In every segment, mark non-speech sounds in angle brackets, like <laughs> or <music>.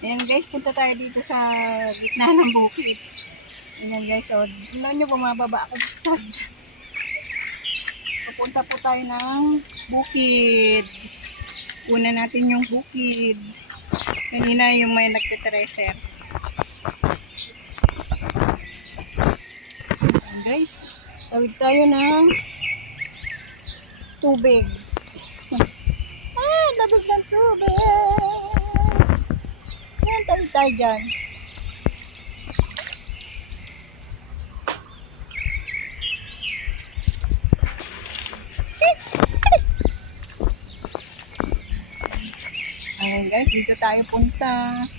Ayan guys, punta tayo dito sa gitna ng bukid. Ayan guys, so, tingnan nyo, bumababa ako sa Papunta po tayo ng bukid. Una natin yung bukid. Kanina yung may nagtitreser. Ayan guys, tawid tayo ng tubig. Ah, labig ng tubig! Tawid tayo dyan. Ayan guys, dito tayo punta.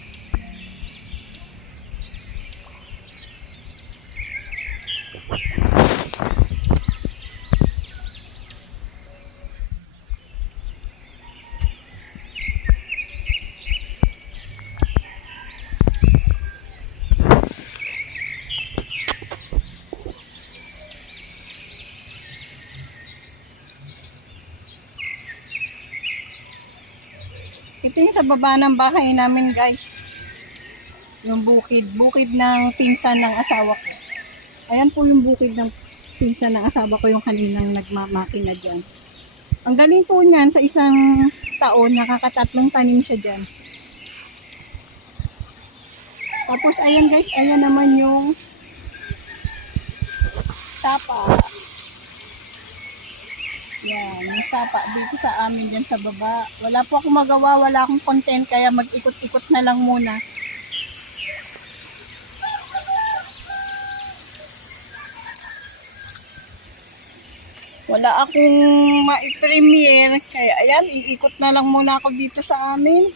Ito yung sa baba ng bahay namin guys. Yung bukid. Bukid ng pinsan ng asawa ko. Ayan po yung bukid ng pinsan ng asawa ko yung kaninang nagmamakina dyan. Ang galing po niyan sa isang taon, nakakatatlong tanim siya dyan. Tapos ayan guys, ayan naman yung sapa. Yan, yung sapa dito sa amin dyan sa baba. Wala po akong magawa, wala akong content, kaya mag-ikot-ikot na lang muna. Wala akong ma-premiere, kaya ayan, iikot na lang muna ako dito sa amin.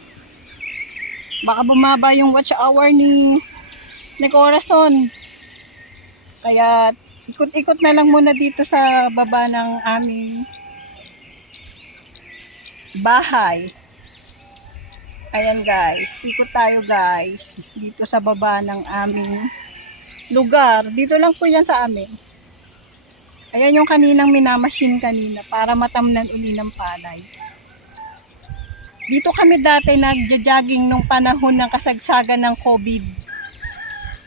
Baka bumaba yung watch hour ni, ni Corazon. Kaya ikot-ikot na lang muna dito sa baba ng aming bahay. Ayan guys, ikot tayo guys dito sa baba ng aming lugar. Dito lang po yan sa amin. Ayan yung kaninang minamasin kanina para matamnan uli ng palay. Dito kami dati nagja-jogging nung panahon ng kasagsagan ng COVID.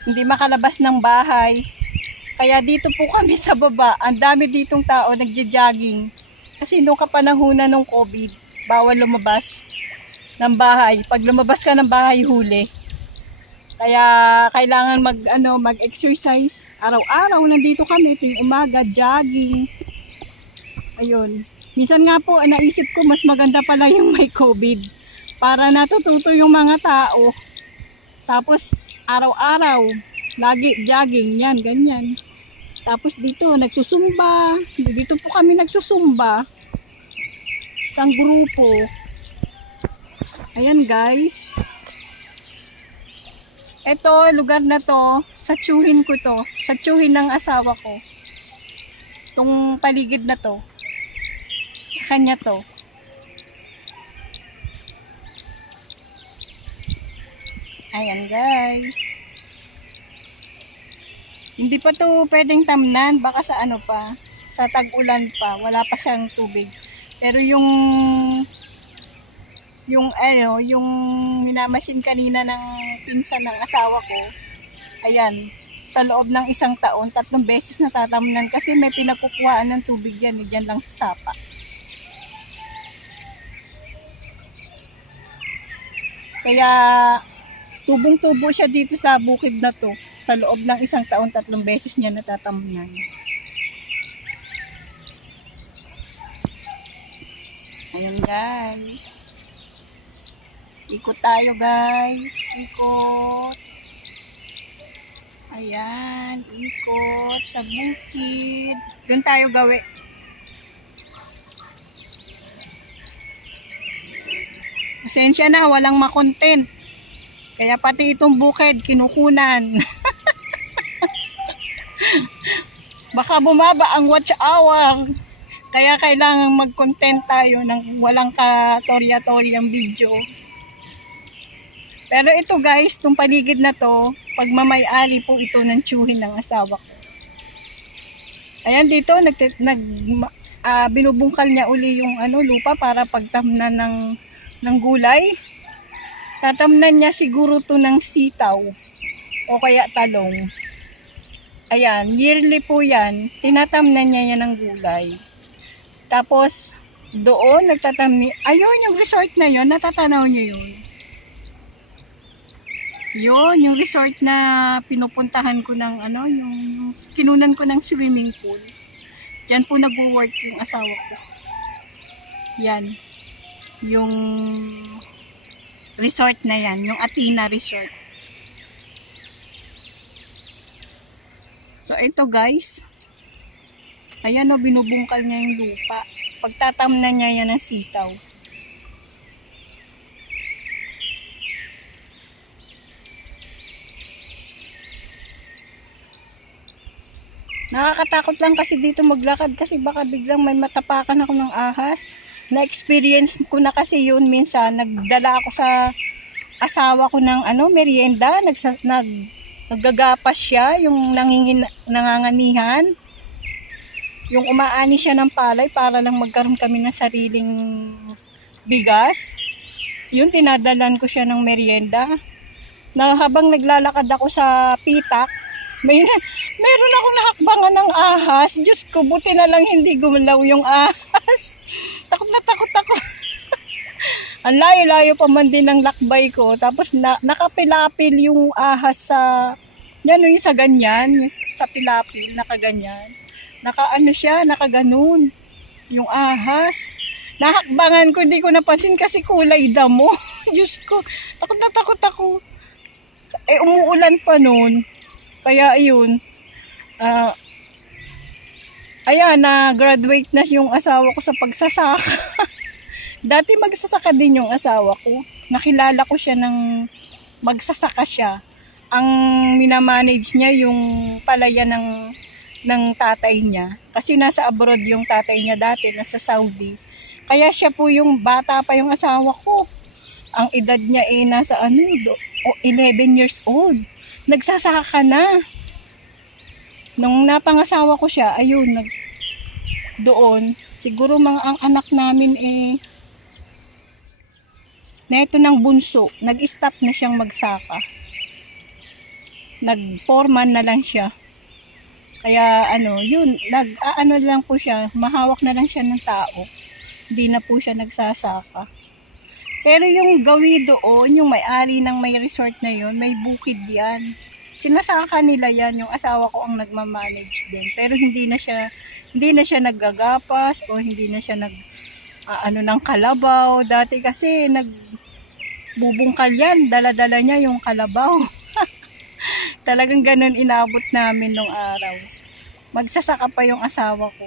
Hindi makalabas ng bahay. Kaya dito po <laughs> kami sa baba, ang dami ditong tao nagja-jogging. Kasi nung kapanahunan ng COVID, bawal lumabas ng bahay. Pag lumabas ka ng bahay, huli. Kaya kailangan mag ano mag-exercise araw-araw nandito kami tuwing umaga jogging. Ayun. Minsan nga po naisip ko mas maganda pala yung may COVID para natututo yung mga tao. Tapos araw-araw lagi jogging yan ganyan. Tapos dito nagsusumba. Dito po kami nagsusumba. Ang grupo. Ayan guys. Ito, lugar na to, sa tsuhin ko to. Sa tsuhin ng asawa ko. Itong paligid na to. Sa kanya to. Ayan guys. Hindi pa to pwedeng tamnan. Baka sa ano pa. Sa tag-ulan pa. Wala pa siyang tubig. Pero yung yung ano, yung minamasin kanina ng pinsan ng asawa ko, ayan, sa loob ng isang taon, tatlong beses natatamnan kasi may pinagkukuhaan ng tubig yan, eh, dyan lang sa sapa. Kaya, tubong-tubo siya dito sa bukid na to. Sa loob ng isang taon, tatlong beses niya natatamnan. Ayan guys. Ikot tayo guys. Ikot. Ayan. Ikot sa bukid. Doon tayo gawi. Pasensya na, walang makontent. Kaya pati itong bukid, kinukunan. <laughs> Baka bumaba ang watch hour. Kaya kailangan mag-content tayo ng walang ka-torya-toryang video. Pero ito guys, itong paligid na to, pagmamayari po ito ng tsuhin ng asawa ko. Ayan dito, nag, nag, ah, binubungkal niya uli yung ano, lupa para pagtamnan ng, ng gulay. Tatamnan niya siguro to ng sitaw o kaya talong. Ayan, yearly po yan. Tinatamnan niya yan ng gulay. Tapos, doon nagtatamni. Ayun, yung resort na yon natatanaw niyo yun. Yun, yung resort na pinupuntahan ko ng ano, yung, yung kinunan ko ng swimming pool. Diyan po nag-work yung asawa ko. Yan. Yung resort na yan, yung Athena Resort. So, ito guys. Ayan o, binubungkal niya yung lupa. Pagtatamnan niya yan ng sitaw. Nakakatakot lang kasi dito maglakad kasi baka biglang may matapakan ako ng ahas. Na-experience ko na kasi yun minsan. Nagdala ako sa asawa ko ng ano, merienda. Nagsa, nag, naggagapas siya, yung nangingin, nanganganihan. Yung umaani siya ng palay para lang magkaroon kami ng sariling bigas. Yun, tinadalan ko siya ng merienda. Na habang naglalakad ako sa pitak, may, meron akong nahakbangan ng ahas. Diyos ko, buti na lang hindi gumalaw yung ahas. <laughs> Takot na takot ako. <laughs> Ang layo-layo pa man din ng lakbay ko. Tapos na, nakapilapil yung ahas sa, yan yung sa ganyan, yung sa pilapil, nakaganyan. Nakaano siya, nakaganon. Yung ahas. Nahakbangan ko, hindi ko napansin kasi kulay damo. <laughs> Diyos ko, takot na takot ako. Eh, umuulan pa noon. Kaya ayun, ah, ayan, na-graduate na yung asawa ko sa pagsasaka. <laughs> Dati magsasaka din yung asawa ko. Nakilala ko siya ng magsasaka siya. Ang minamanage niya yung palaya ng, ng tatay niya. Kasi nasa abroad yung tatay niya dati, nasa Saudi. Kaya siya po yung bata pa yung asawa ko. Ang edad niya eh nasa ano, do- o 11 years old nagsasaka na. Nung napangasawa ko siya, ayun, nag, doon, siguro mga ang anak namin eh, na ito ng bunso, nag-stop na siyang magsaka. Nag-foreman na lang siya. Kaya ano, yun, nag, ano lang po siya, mahawak na lang siya ng tao. Hindi na po siya nagsasaka. Pero yung gawi doon, yung may-ari ng may resort na yun, may bukid yan. Sinasaka nila yan, yung asawa ko ang nagmamanage din. Pero hindi na siya, hindi na siya naggagapas o hindi na siya nag, ano ng kalabaw. Dati kasi nag, bubungkal yan, dala-dala niya yung kalabaw. <laughs> Talagang ganun inabot namin nung araw. Magsasaka pa yung asawa ko.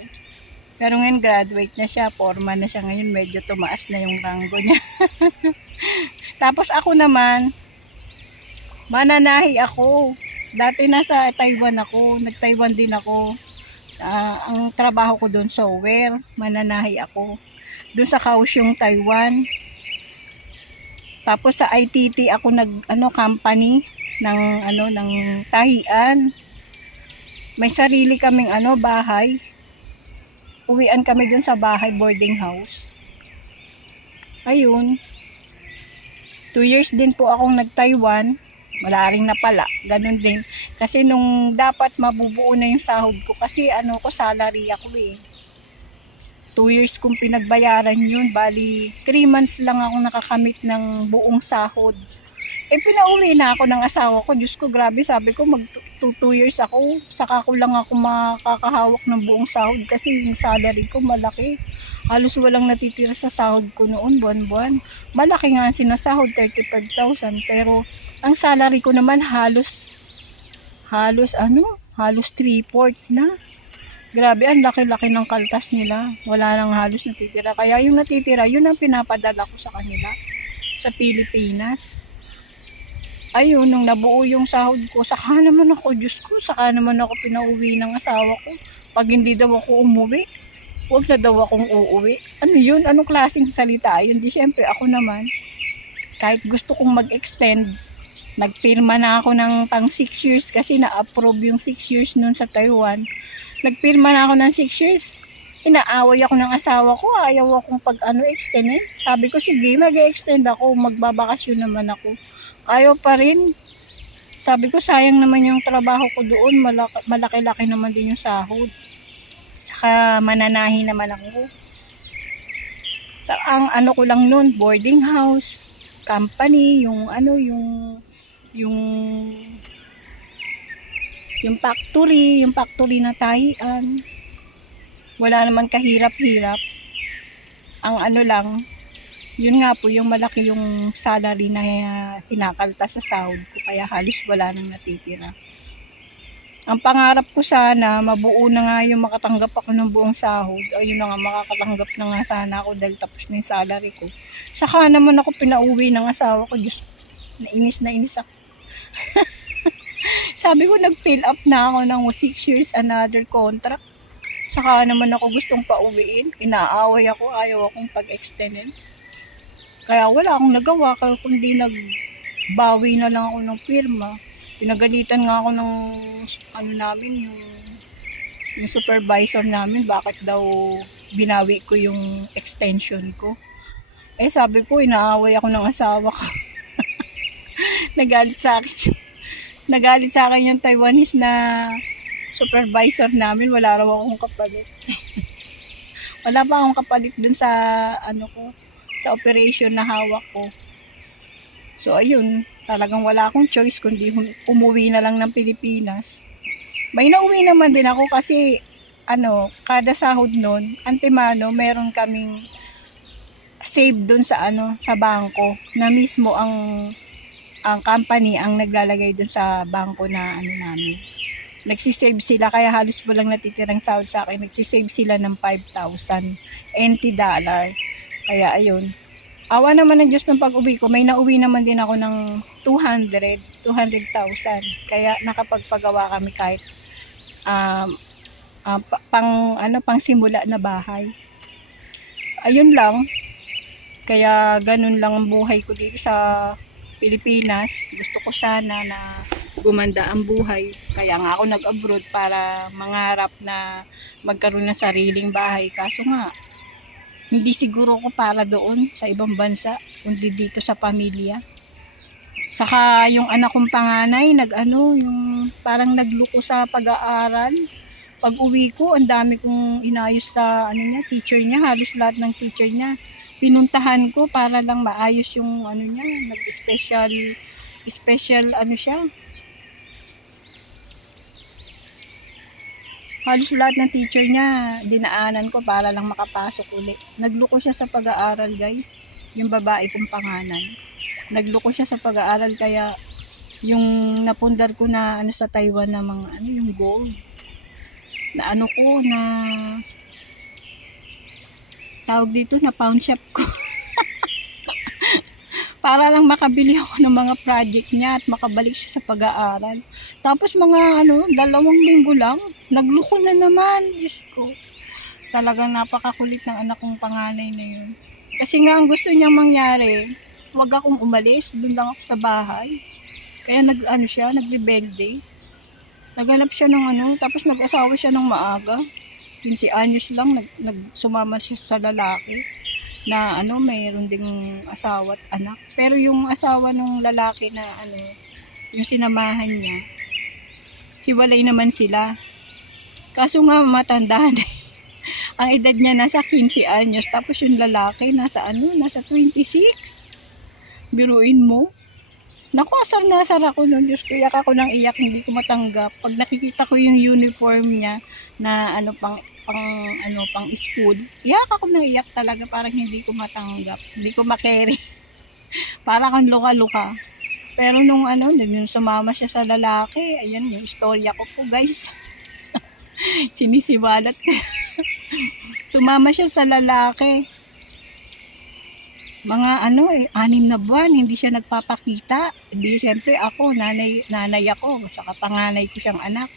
Pero ngayon graduate na siya, forma na siya ngayon, medyo tumaas na yung ranggo niya. <laughs> Tapos ako naman, mananahi ako. Dati nasa Taiwan ako, nag-Taiwan din ako. Ah, ang trabaho ko doon software, mananahi ako. Doon sa Kaohsiung, Taiwan. Tapos sa ITT ako nag ano company ng ano ng tahian. May sarili kaming ano bahay uwian kami dun sa bahay boarding house. Ayun. Two years din po akong nag-Taiwan. Wala rin na pala. Ganun din. Kasi nung dapat mabubuo na yung sahod ko. Kasi ano ko, salary ako eh. Two years kong pinagbayaran yun. Bali, three months lang ako nakakamit ng buong sahod. Eh, pinauwi na ako ng asawa ko. Diyos ko, grabe. Sabi ko, mag 2 years ako. Saka ko lang ako makakahawak ng buong sahod kasi yung salary ko malaki. Halos walang natitira sa sahod ko noon, buwan-buwan. Malaki nga ang sinasahod, 35,000. Pero, ang salary ko naman halos, halos ano, halos 3-4 na. Grabe, ang laki-laki ng kaltas nila. Wala nang halos natitira. Kaya yung natitira, yun ang pinapadala ko sa kanila sa Pilipinas ayun, nung nabuo yung sahod ko, saka naman ako, Diyos ko, saka naman ako pinauwi ng asawa ko. Pag hindi daw ako umuwi, huwag na daw akong uuwi. Ano yun? Anong klaseng salita yun? Di syempre, ako naman, kahit gusto kong mag-extend, nagpirma na ako ng pang 6 years kasi na-approve yung 6 years nun sa Taiwan. Nagpirma na ako ng 6 years. Inaaway ako ng asawa ko, ayaw akong pag ano, extendin. Sabi ko, sige, mag-extend ako, magbabakasyon naman ako. Ayaw pa rin. Sabi ko, sayang naman yung trabaho ko doon, malaki- malaki-laki naman din yung sahod. Saka mananahi naman ako. Sa ang ano ko lang noon, boarding house, company, yung ano, yung yung yung factory, yung factory na tahian. Wala naman kahirap-hirap. Ang ano lang, yun nga po, yung malaki yung salary na kinakalta sa sahod ko, kaya halos wala nang natitira. Ang pangarap ko sana, mabuo na nga yung makatanggap ako ng buong sahod. Ayun na nga, makakatanggap na nga sana ako dahil tapos na yung salary ko. Saka naman ako pinauwi ng asawa ko. Diyos, nainis na inis ako. <laughs> Sabi ko, nag-fill up na ako ng 6 years another contract. Saka naman ako gustong pauwiin. Inaaway ako, ayaw akong pag-extendin. Kaya wala akong nagawa, kundi nagbawi na lang ako ng firma. Pinagalitan nga ako ng ano namin, yung, yung supervisor namin, bakit daw binawi ko yung extension ko. Eh sabi ko, inaaway ako ng asawa ko. <laughs> Nagalit sa akin. Nagalit sa akin yung Taiwanese na supervisor namin, wala raw akong kapalit. <laughs> wala pa akong kapalit dun sa ano ko, sa operation na hawak ko. So ayun, talagang wala akong choice kundi umuwi na lang ng Pilipinas. May nauwi naman din ako kasi ano, kada sahod nun, antimano, meron kaming save dun sa ano, sa bangko na mismo ang ang company ang naglalagay dun sa bangko na ano namin. Nagsisave sila kaya halos walang natitirang sahod sa akin. Nagsisave sila ng 5,000 NT dollar. Kaya ayun, awa naman ng Diyos ng pag-uwi ko, may nauwi naman din ako ng 200, 200,000. Kaya nakapagpagawa kami kahit um, pa- pang ano pang simula na bahay. Ayun lang. Kaya ganun lang ang buhay ko dito sa Pilipinas. Gusto ko sana na gumanda ang buhay. Kaya nga ako nag-abroad para mangarap na magkaroon ng sariling bahay. Kaso nga, hindi siguro ko para doon sa ibang bansa, kundi dito sa pamilya. Saka yung anak kong panganay, nag-ano, yung parang nagluko sa pag-aaral. Pag uwi ko, ang dami kong inayos sa ano niya, teacher niya, halos lahat ng teacher niya. Pinuntahan ko para lang maayos yung ano niya, nag-special, special ano siya. Halos lahat ng teacher niya, dinaanan ko para lang makapasok uli. Nagluko siya sa pag-aaral guys, yung babae kong panganay. Nagluko siya sa pag-aaral kaya yung napundar ko na ano sa Taiwan na mga ano yung gold na ano ko na tawag dito na pawn shop ko. <laughs> Para lang makabili ako ng mga project niya at makabalik siya sa pag-aaral. Tapos mga ano dalawang linggo lang nagluko na naman. Diyos ko. Talagang napakakulit ng anak kong panganay na yun. Kasi nga ang gusto niyang mangyari wag akong umalis doon lang ako sa bahay. Kaya nag ano siya nagbe-birthday Naghanap siya ng ano, tapos nag-asawa siya ng maaga. 15 anyos lang, nag, nag, sumama siya sa lalaki na ano, mayroon ding asawa at anak. Pero yung asawa ng lalaki na ano, yung sinamahan niya, hiwalay naman sila. Kaso nga matanda na. <laughs> Ang edad niya nasa 15 anyos, tapos yung lalaki nasa ano, nasa 26. Biruin mo. Naku, asar na asar ako nun. Diyos ko, iyak ako ng iyak, hindi ko matanggap. Pag nakikita ko yung uniform niya na ano pang pang ano pang school, iyak ako ng iyak talaga parang hindi ko matanggap. Hindi ko makarry. <laughs> para kang luka-luka. Pero nung ano, nung sumama siya sa lalaki, ayan yung istorya ko po guys. <laughs> Sinisiwalat ko. <laughs> sumama siya sa lalaki mga ano eh, anim na buwan, hindi siya nagpapakita. Di siyempre ako, nanay, nanay ako, saka panganay ko siyang anak.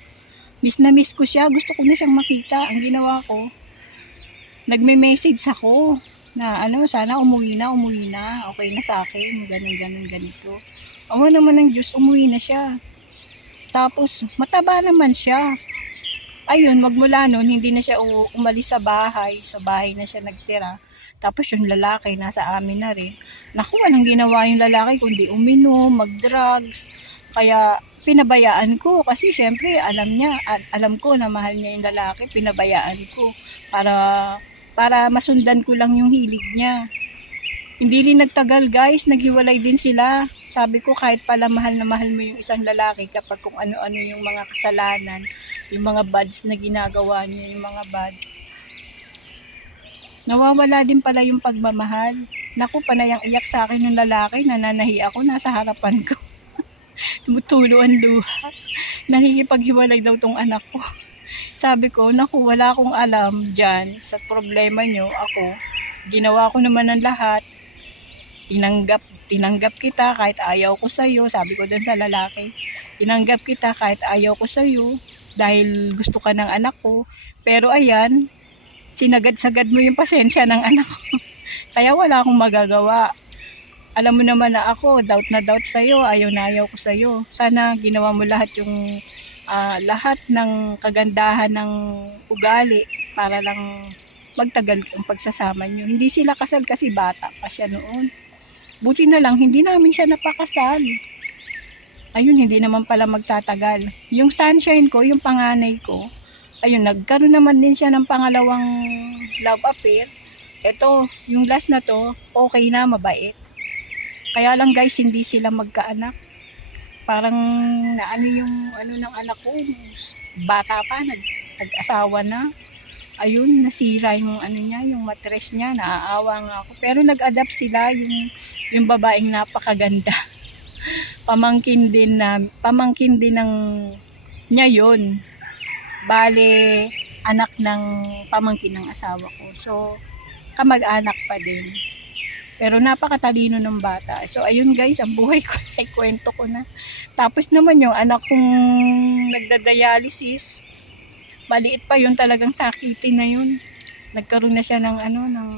Miss na miss ko siya, gusto ko na siyang makita. Ang ginawa ko, nagme-message ako na ano, sana umuwi na, umuwi na, okay na sa akin, ganun, ganun, ganito. Awa naman ng Diyos, umuwi na siya. Tapos, mataba naman siya. Ayun, magmula noon, hindi na siya umalis sa bahay. Sa bahay na siya nagtira. Tapos yung lalaki, nasa amin na rin. Naku, walang ginawa yung lalaki kundi uminom, mag-drugs. Kaya pinabayaan ko kasi syempre alam niya, at alam ko na mahal niya yung lalaki, pinabayaan ko para para masundan ko lang yung hilig niya. Hindi rin nagtagal guys, naghiwalay din sila. Sabi ko kahit pala mahal na mahal mo yung isang lalaki kapag kung ano-ano yung mga kasalanan, yung mga bads na ginagawa niya, yung mga bad. Nawawala din pala yung pagmamahal. Naku, panayang iyak sa akin ng lalaki, nananahi ako, nasa harapan ko. Tumutulo ang luha. Nakikipaghiwalay daw tong anak ko. Sabi ko, naku, wala akong alam dyan sa problema nyo. Ako, ginawa ko naman ang lahat. Tinanggap, tinanggap kita kahit ayaw ko sa'yo. Sabi ko dun sa lalaki, tinanggap kita kahit ayaw ko sa'yo dahil gusto ka ng anak ko. Pero ayan, sinagad-sagad mo yung pasensya ng anak ko. <laughs> Kaya wala akong magagawa. Alam mo naman na ako, doubt na doubt sa'yo, ayaw na ayaw ko sa'yo. Sana ginawa mo lahat yung ah, lahat ng kagandahan ng ugali para lang magtagal ang pagsasama nyo. Hindi sila kasal kasi bata pa siya noon. Buti na lang, hindi namin siya napakasal. Ayun, hindi naman pala magtatagal. Yung sunshine ko, yung panganay ko, ayun, nagkaroon naman din siya ng pangalawang love affair. Ito, yung last na to, okay na, mabait. Kaya lang guys, hindi sila magkaanak. Parang naano yung ano ng anak ko, bata pa, nag, nag-asawa na. Ayun, nasira yung ano niya, yung matres niya, naaawa nga ako. Pero nag-adapt sila yung yung babaeng napakaganda. <laughs> pamangkin din na pamangkin din ng niya yun. Bale, anak ng pamangkin ng asawa ko. So, kamag-anak pa din. Pero napakatalino ng bata. So, ayun guys, ang buhay ko <laughs> ay kwento ko na. Tapos naman yung anak kong nagda-dialysis, maliit pa yun talagang sakitin na yun. Nagkaroon na siya ng ano, ng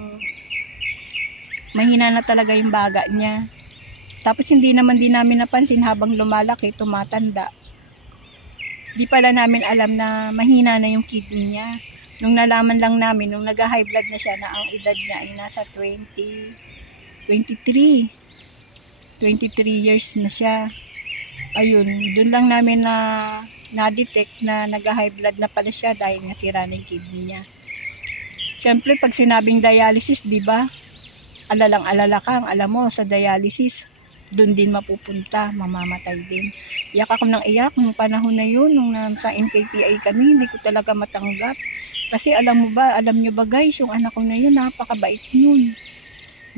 mahina na talaga yung baga niya. Tapos hindi naman din namin napansin habang lumalaki, tumatanda. Di pala namin alam na mahina na yung kidney niya. Nung nalaman lang namin, nung nag-high blood na siya na ang edad niya ay nasa 20, 23. 23 years na siya. Ayun, dun lang namin na na-detect na nag-high blood na pala siya dahil nasira na yung kidney niya. Siyempre, pag sinabing dialysis, di ba? Alalang alala ka, alam mo, sa dialysis, doon din mapupunta, mamamatay din. Iyak ako ng iyak nung panahon na yun, nung nasa NKPI kami, hindi ko talaga matanggap. Kasi alam mo ba, alam nyo ba guys, yung anak ko na yun, napakabait nun.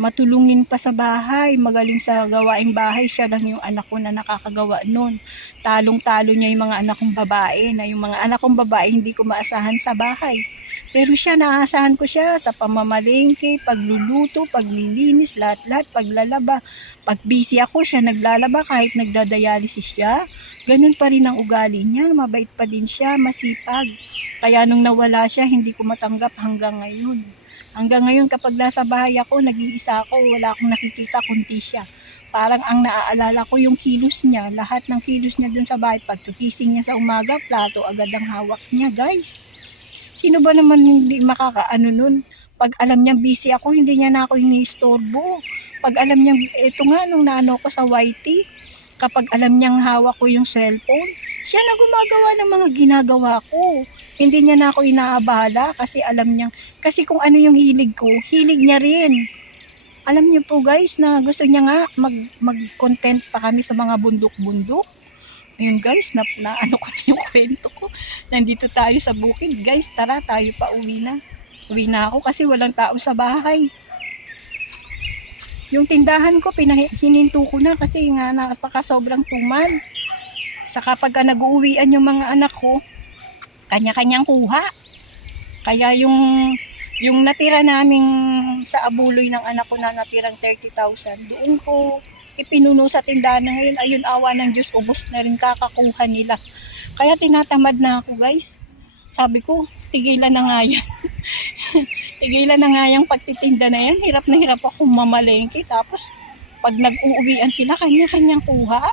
Matulungin pa sa bahay, magaling sa gawaing bahay, siya lang yung anak ko na nakakagawa nun. Talong-talo niya yung mga anak kong babae, na yung mga anak kong babae hindi ko maasahan sa bahay. Pero siya, naasahan ko siya sa pamamalengke, pagluluto, paglilinis, lahat-lahat, paglalaba. Pag busy ako, siya naglalaba kahit nagdadialysis siya. Ganun pa rin ang ugali niya, mabait pa din siya, masipag. Kaya nung nawala siya, hindi ko matanggap hanggang ngayon. Hanggang ngayon kapag nasa bahay ako, nag-iisa ako, wala akong nakikita kundi siya. Parang ang naaalala ko yung kilos niya, lahat ng kilos niya dun sa bahay. Pag tugising niya sa umaga, plato agad ang hawak niya, guys. Sino ba naman hindi makakaano nun? Pag alam niyang busy ako, hindi niya na ako iniistorbo. Pag alam niyang, ito nga, nung naano ko sa YT, kapag alam niyang hawak ko yung cellphone, siya na gumagawa ng mga ginagawa ko. Hindi niya na ako inaabala kasi alam niyang, kasi kung ano yung hilig ko, hilig niya rin. Alam niyo po guys na gusto niya nga mag, mag-content pa kami sa mga bundok-bundok. Ayun guys, na, na ano ko na yung <laughs> kwento ko. Nandito tayo sa bukid. Guys, tara tayo pa uwi na. Uwi na ako kasi walang tao sa bahay. Yung tindahan ko, pinahininto ko na kasi nga napaka sobrang tumal. Saka pagka nag-uuwian yung mga anak ko, kanya-kanyang kuha. Kaya yung yung natira naming sa abuloy ng anak ko na natirang 30,000, doon ko ipinuno sa tindahan na ngayon. Ayun, awa ng Diyos, ubos na rin kakakuha nila. Kaya tinatamad na ako guys. Sabi ko, tigilan na nga yan. <laughs> tigilan na nga yung pagtitinda na yan. Hirap na hirap ako mamalengke. Tapos, pag nag-uuwian sila, kanya-kanyang kuha.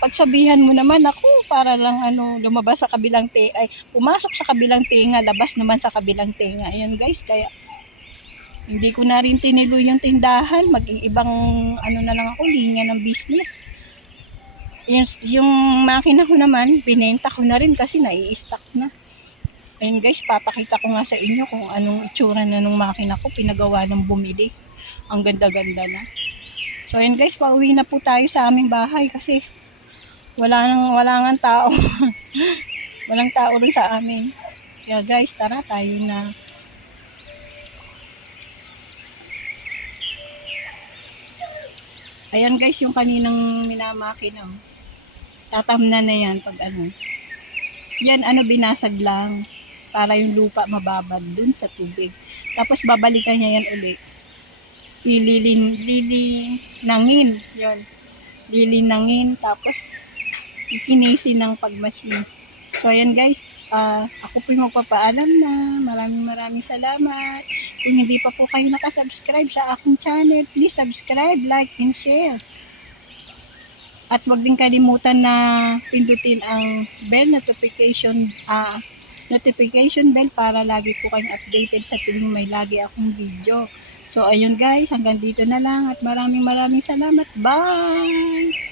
Pagsabihan mo naman ako para lang ano lumabas sa kabilang te ay pumasok sa kabilang tenga, labas naman sa kabilang tenga. Ayun guys, kaya hindi ko na rin tiniloy yung tindahan, maging ibang ano na lang ako, linya ng business. Yung, yung makina ko naman, binenta ko na rin kasi nai-stock na. Ayun guys, papakita ko nga sa inyo kung anong itsura na nung makina ko, pinagawa ng bumili. Ang ganda-ganda na. So ayun guys, pauwi na po tayo sa aming bahay kasi wala nang wala nang tao. <laughs> Walang tao rin sa amin. Kaya guys, tara tayo na. Ayan guys, yung kaninang minamakina. oh. Tatamnan na yan pag ano. Yan, ano, binasag lang. Para yung lupa mababad dun sa tubig. Tapos babalikan niya yan uli. Ililin, lilinangin. Yan. Lilinangin. Tapos ikinisin ng pagmachine. So, ayan guys. ah ako po yung magpapaalam na. Maraming maraming salamat. Kung hindi pa po kayo nakasubscribe sa aking channel, please subscribe, like, and share. At huwag din kalimutan na pindutin ang bell notification ah notification bell para lagi po kayong updated sa tuwing may lagi akong video. So ayun guys, hanggang dito na lang at maraming maraming salamat. Bye!